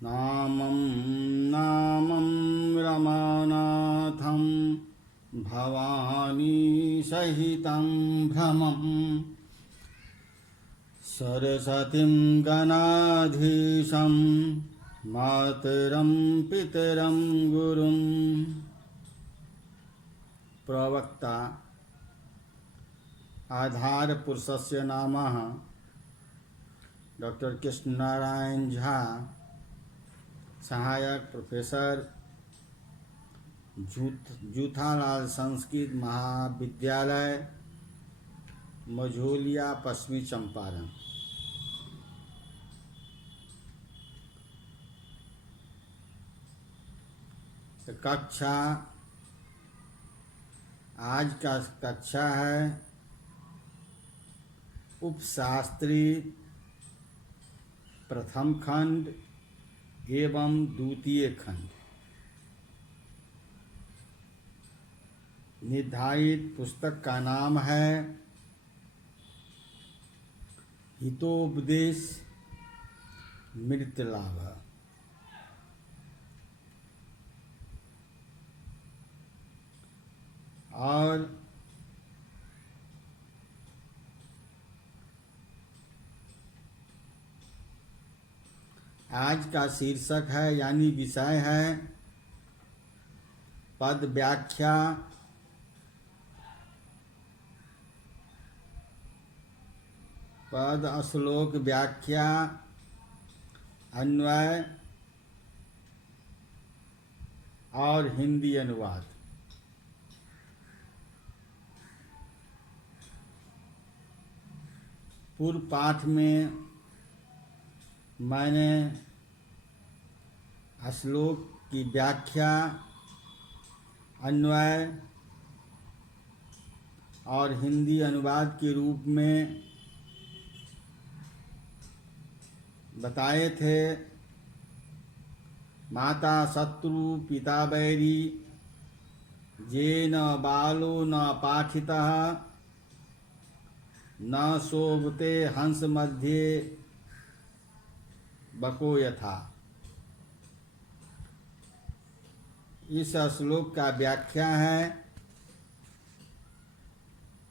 नामं नामं रमानाथं भवानी सहितं भ्रमं सरस्वतीं गणाधीशं मातरं पितरं गुरुं। प्रवक्ता आधार पुरुषस्य नामः डॉक्टर कृष्ण नारायण झा, सहायक प्रोफेसर, जूथालाल संस्कृत महाविद्यालय, मझौलिया, पश्चिमी चंपारण। कक्षा आज का कक्षा है उपशास्त्री प्रथम खंड एवं द्वितीय खंड। निर्धारित पुस्तक का नाम है हितोपदेश मृतलाभ। और आज का शीर्षक है यानी विषय है पद व्याख्या, पद श्लोक व्याख्या, अन्वय और हिंदी अनुवाद। पूर्व पाठ में मैंने श्लोक की व्याख्या, अन्वय और हिंदी अनुवाद के रूप में बताए थे। माता शत्रु पिता बैरी, येन बालो न पाठितः, न शोभते हंस मध्ये बको यथा। इस श्लोक का व्याख्या है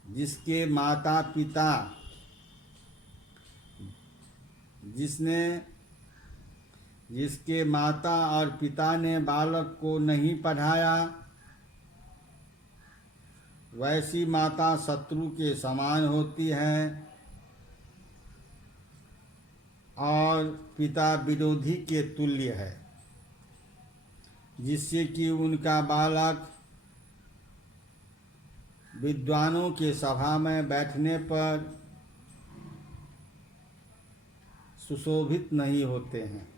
जिसके माता पिता जिसके माता और पिता ने बालक को नहीं पढ़ाया, वैसी माता शत्रु के समान होती है और पिता विरोधी के तुल्य है, जिससे कि उनका बालक विद्वानों के सभा में बैठने पर सुशोभित नहीं होते हैं।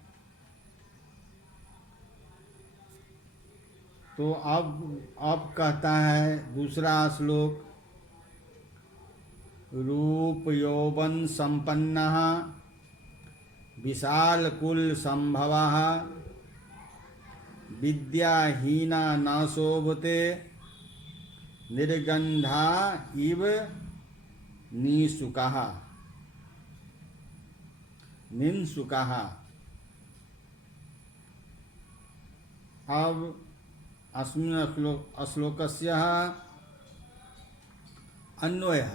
तो अब कहता है दूसरा श्लोक, रूप यौवन संपन्नः विशाल कुल संभवः, विद्याहीना न शोभते, निर्गंधा इव निःशुकः। अब अस्मिन् श्लोकस्य अन्वयः।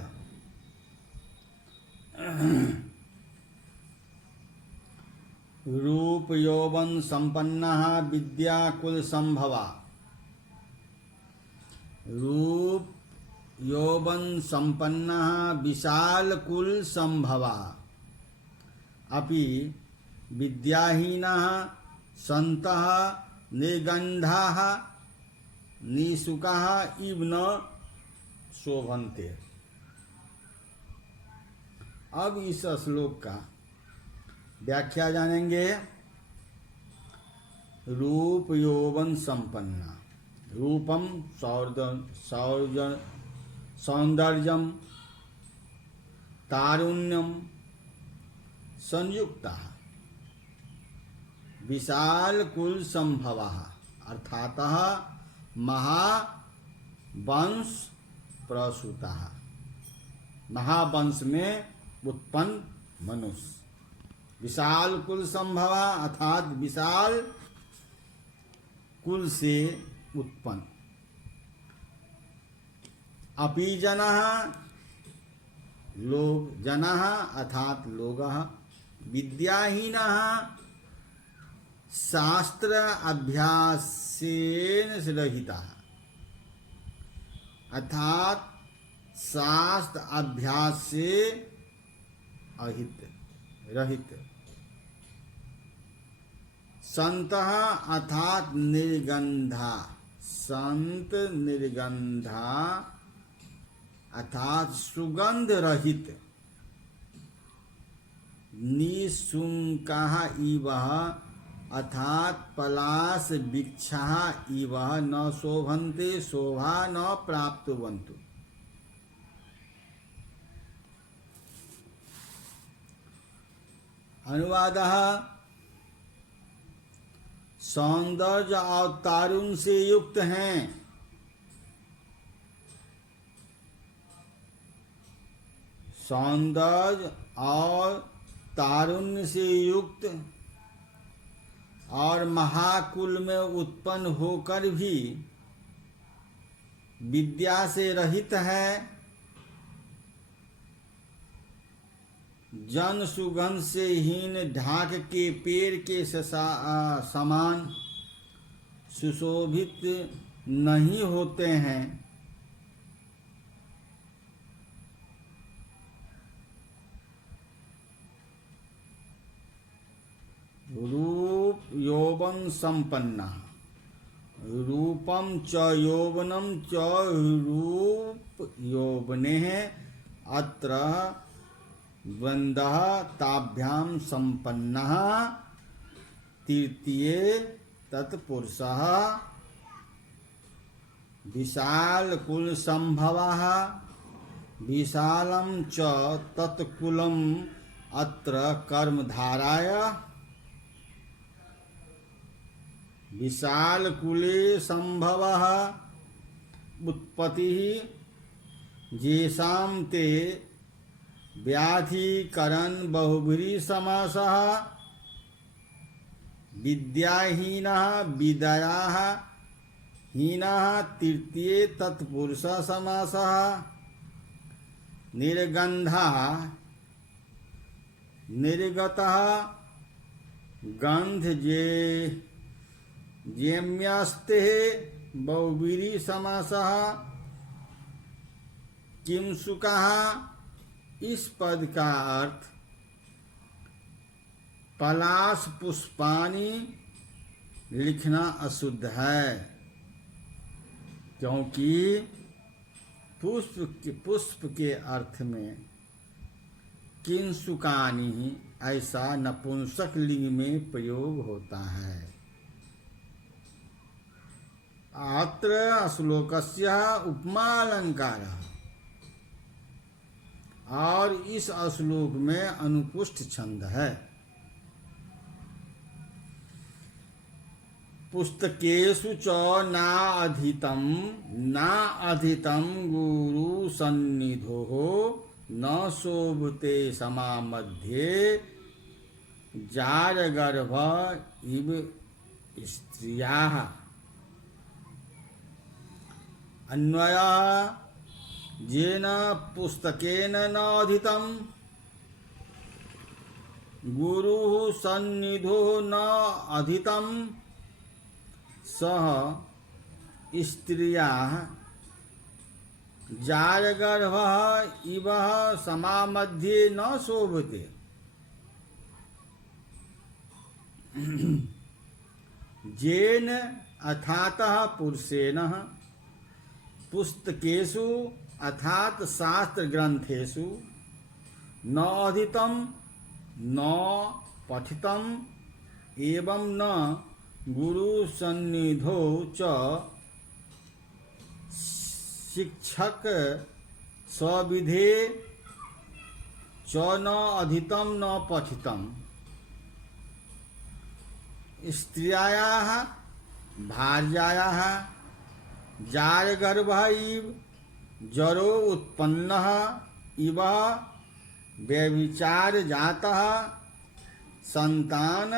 रूप यौवन संपन्नः विद्या कुल संभवा। रूप यौवन संपन्नः विशाल कुल संभवा, अपि विद्याहीनः सन्तः निर्गन्धाः निःशुकाः इव न शोभन्ते। अब इस श्लोक का व्याख्या जानेंगे। रूप यौवन संपन्ना, रूपम सौंदर्यम तारुण्यम संयुक्ता, विशाल कुल संभवा अर्थात महावंश प्रसूता, महावंश में उत्पन्न मनुष्य। विशाल कुल संभवा अर्थात विशाल कुल से उत्पन्न। अपि जनः लोग, जनः अर्थात लोगः, विद्याहीनः शास्त्र अभ्यासेन रहितः अर्थात शास्त्र अभ्यास से रहित। संतः अर्थात निर्गंधा, संत निर्गंधा अर्थात सुगंध रहित। निशुंकः इवः अर्थात पलाश वृक्षः इवः न शोभन्ते शोभा न प्राप्तवन्तु। अनुवादः सौंदर्य और तारुण्य से युक्त हैं। सौंदर्य और तारुण्य से युक्त और महाकुल में उत्पन्न होकर भी विद्या से रहित है। जन सुगंध से हीन ढाक के पेड़ के समान सुशोभित नहीं होते हैं। रूप यौवन संपन्ना, रूपम च यौवनम च रूप यौवने अत्र द्वंद्वः ताभ्याम संपन्नः तृतीये तत्पुरुषः विशाल कुल संभवः विशालम च तत्कुलम अत्र कर्मधाराय। विशाल कुले संभवः उत्पत्तिः येषां ते व्याधिकरण बहुब्रीहि समासः। विद्याहीनः विद्यायाः हीनः तृतीये तत्पुरुष समासः। निर्गंधः निर्गतः गंध जेम्यस्ते बहुब्रीहि समासः। किंसुकः इस पद का अर्थ पलाश पुष्पाणि लिखना अशुद्ध है, क्योंकि पुष्प के अर्थ में किंसुकानि ऐसा नपुंसक लिंग में प्रयोग होता है। अत्र श्लोकस्य उपमालंकारः और इस श्लोक में अनुपुष्ट छंद है। पुस्तकेषु च नाअधीतं गुरु सन्निधो न शोभते समामध्ये जारगर्भ इव स्त्रियाः। अन्वयः येन पुस्तकेन न अधीतं गुरुः सन्निधो न अधीतं सः स्त्रियाः जारगर्भः इव समामध्ये न शोभते। येन अर्थातः पुरुषेण पुस्तकेषु अर्थात शास्त्र ग्रंथेषु न अधीतं न पठितं एवं न गुरु सन्निधौ च शिक्षक सविधे च न अधीतं न पठितं। स्त्रियायाः भार्यायाः जारगर्भः इव जरो उत्पन्नः इव व्यभिचार जातः संतान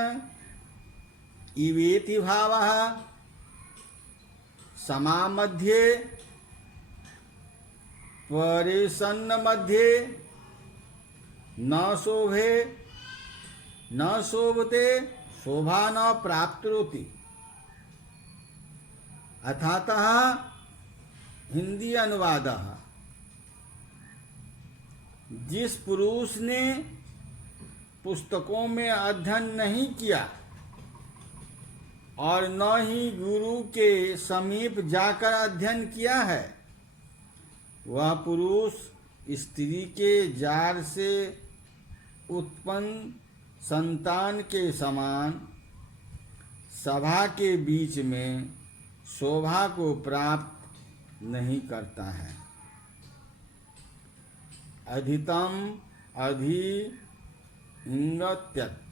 इवेति भावः समामध्ये परिसन्न मध्ये न शोभे न शोभते शोभा न प्राप्नोति। अथातः हिंदी अनुवाद, जिस पुरुष ने पुस्तकों में अध्ययन नहीं किया और न ही गुरु के समीप जाकर अध्ययन किया है, वह पुरुष स्त्री के जार से उत्पन्न संतान के समान सभा के बीच में शोभा को प्राप्त नहीं करता है। अधितम अधि इंगत्यक्त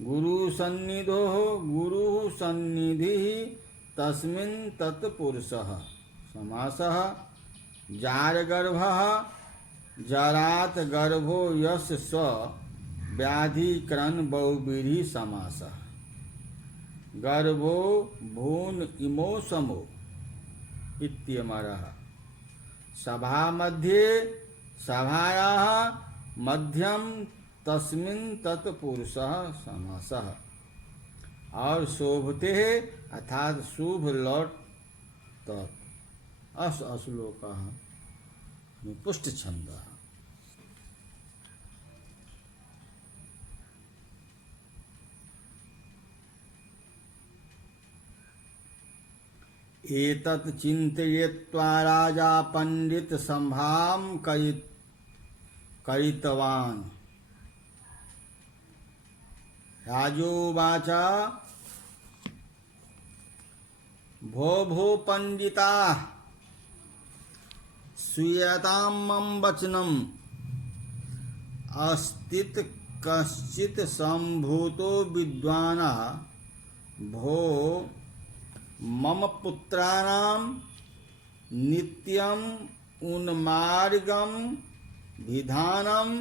गुरु सन्निधो गुरु सन्निधि तस्मिन् तत्पुरुषः समासः जारगर्भः जरात गर्भो यस्य स व्याधिकरण बहुव्रीहि समासः गर्भो भून इमो समो इत्यमरः सभा मध्ये सभायाः मध्यम तस्मिन् तत्पुरुषः समासः और शोभते अर्थात शुभ लौट तत् अस अश्लोकः पुष्ट छंदः। एतत् चिन्तयित्वा राजा पंडित सभां करितवान्। राजोवाच भो भो पंडिताः श्रूयतां मम वचनम् अस्तित् कश्चित् सम्भूतो विद्वानः भो मम पुत्राणां नित्यम् उन्मार्गं विधानम्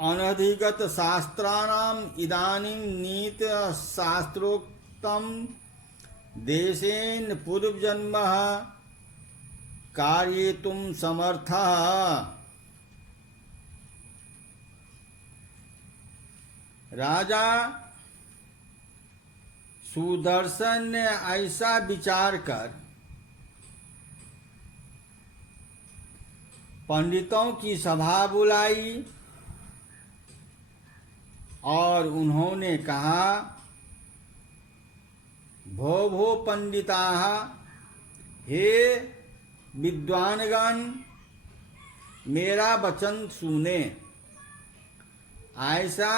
अनधिगत शास्त्राणाम् इदानीं नीत शास्त्रोक्तं देशेन पूर्वजन्मः कारयितुं समर्थः। राजा सुदर्शन ने ऐसा विचार कर पंडितों की सभा बुलाई और उन्होंने कहा, भो भो पंडिताः, हे विद्वानगण, मेरा वचन सुने। ऐसा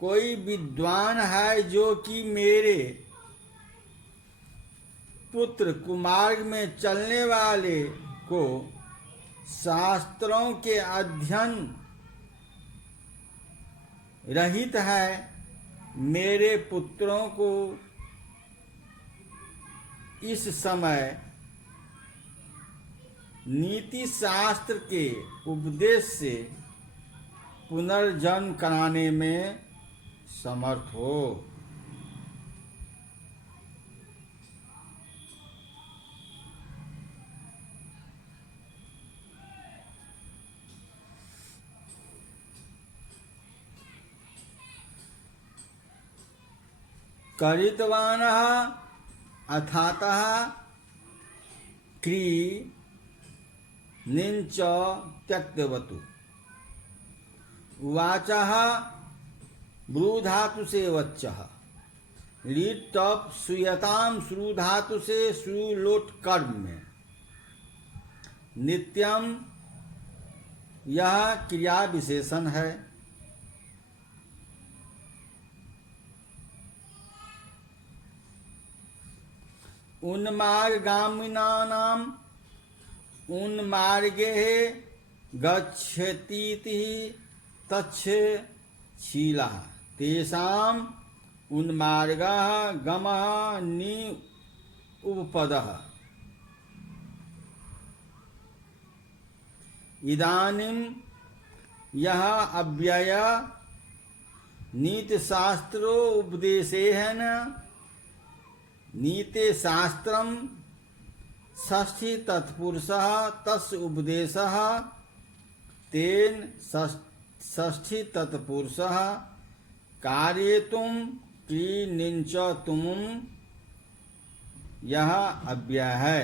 कोई विद्वान है जो कि मेरे पुत्र कुमार्ग में चलने वाले को शास्त्रों के अध्ययन रहित है। मेरे पुत्रों को इस समय नीति शास्त्र के उपदेश से पुनर्जन्म कराने में समर्थ हो। करितवानः अथातः क्री निंच त्यक्तवतु उवाचः ब्रूधातु से वच्चः लीट टॉप सुयताम श्रू धातु से श्रू लोट कर्म में नित्यम यह क्रिया विशेषण है। उन्मार्गामिनानाम उन्मार्गे गच्छतीति तच्छीला तेषाम् उन्मार्गः गमः नि उपपदः। इदानीं यह अव्यय नीति शास्त्रो उपदेशेन नीति शास्त्रम षष्ठी तत्पुरुषः तस्य उपदेशः तेन षष्ठी तत्पुरुषः कार्येतुं क्रीनिंचतुं यह अव्यय है।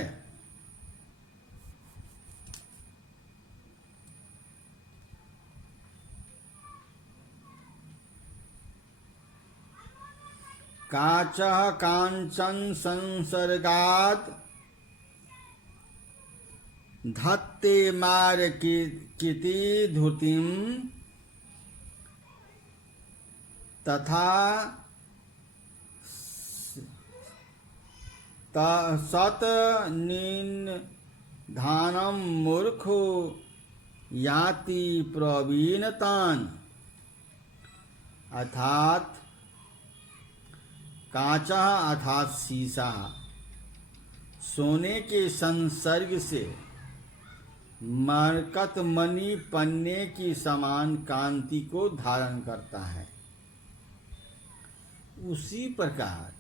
काचः कांचन संसर्गात् धत्ते मारकीति धुतिं तथा सत निधानम मूर्खो याति प्रवीणतान। अर्थात कांचा अर्थात शीशा सोने के संसर्ग से मरकत मणि पन्ने की समान कांति को धारण करता है, उसी प्रकार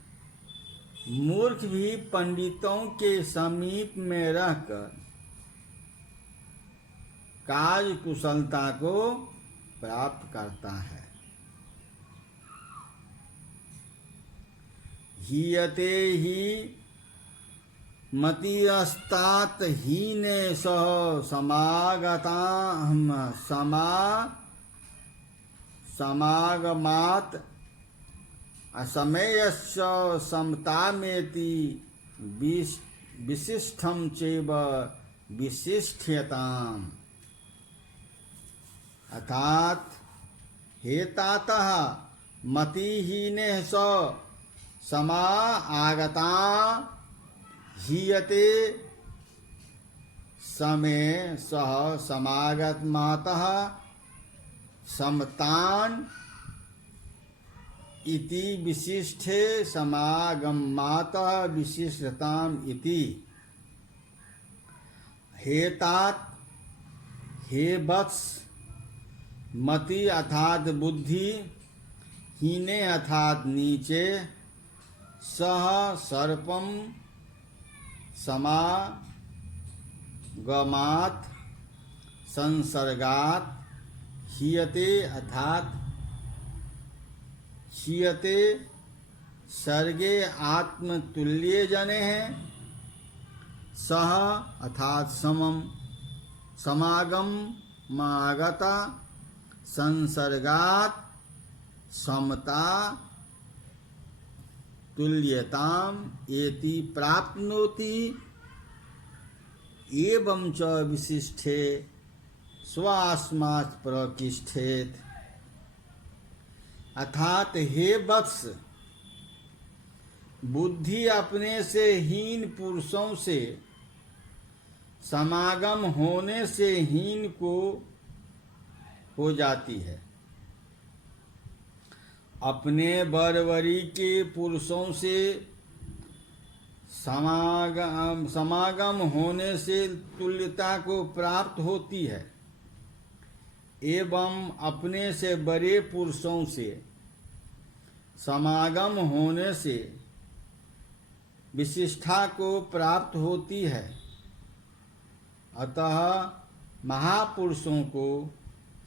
मूर्ख भी पंडितों के समीप में रहकर कार्य कुशलता को प्राप्त करता है। हीयते ही मतिरस्तात हीने सह समागमात् असमयस्य समतामेति विशिष्टं चैव विशिष्यताम्। अर्थात हेतातः मतिहीने स समागता हीयते समय सह समागतमातः समतान इति विशिष्टे समागमातः विशिष्टताम इति। हेतात हे वत्स मति अर्थात बुद्धि, हीने अर्थात नीचे, सह सर्पम समागमात संसर्गात हीयते अर्थात हीयते सर्गे आत्मतुल्य जने हैं। सह अर्थात समम समागम मागता संसर्गात समता तुल्यताम एति प्राप्नोति एवं च विशिष्टे स्वास्मात् प्रकिष्ठेत। अर्थात हे वत्स बुद्धि अपने से हीन पुरुषों से समागम होने से हीन को हो जाती है, अपने बरबरी के पुरुषों से समागम होने से तुल्यता को प्राप्त होती है, एवं अपने से बड़े पुरुषों से समागम होने से विशिष्टता को प्राप्त होती है। अतः महापुरुषों को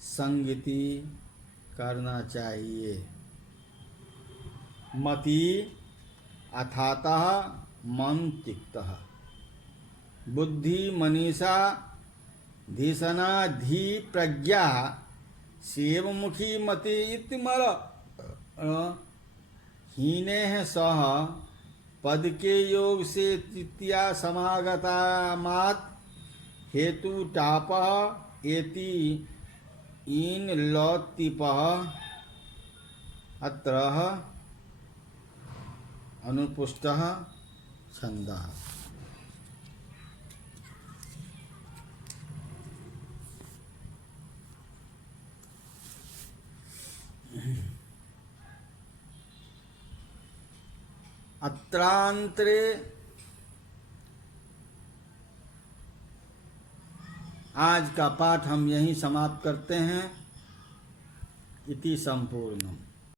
संगति करना चाहिए। मति अथातः मन तिक्तः बुद्धि मनीषा धीसना धी प्रज्ञा सेवमुखी मति इतिमर हीने सह पद के योग से तृतीया समागता मात हेतु टाप एति इन लौतिप अत्र अनुपुष्टः छन्दः। अत्रांतरे आज का पाठ हम यहीं समाप्त करते हैं। इति संपूर्णम।